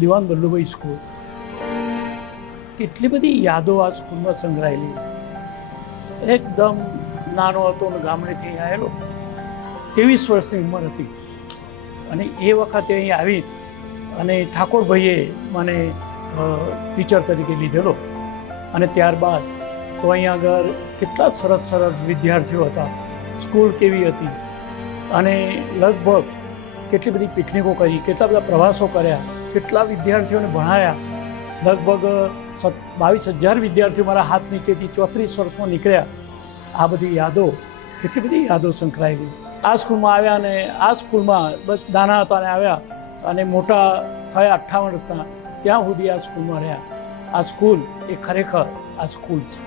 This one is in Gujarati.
દિવાન વલ્લભભાઈ સ્કૂલ. કેટલી બધી યાદો આ સ્કૂલમાં સંગ્રહાયેલી. એકદમ નાનો હતો અને ગામડેથી અહીં આવેલો, 23 વર્ષની ઉંમર હતી અને એ વખતે અહીં આવી અને ઠાકોરભાઈએ મને ટીચર તરીકે લીધેલો. અને ત્યારબાદ તો અહીંયા આગળ કેટલા સરસ સરસ વિદ્યાર્થીઓ હતા, સ્કૂલ કેવી હતી અને લગભગ કેટલી બધી પિકનિકો કરી, કેટલા બધા પ્રવાસો કર્યા, કેટલા વિદ્યાર્થીઓને ભણાયા. લગભગ 22,000 વિદ્યાર્થીઓ મારા હાથ નીચેથી 34 વર્ષમાં નીકળ્યા. આ બધી યાદો, કેટલી બધી યાદો સંકળાયેલી. આ સ્કૂલમાં આવ્યા અને આ સ્કૂલમાં બસ નાના હતા અને આવ્યા અને મોટા થયા 58 વર્ષના ત્યાં સુધી આ સ્કૂલમાં રહ્યા. આ સ્કૂલ એ ખરેખર આ સ્કૂલ છે.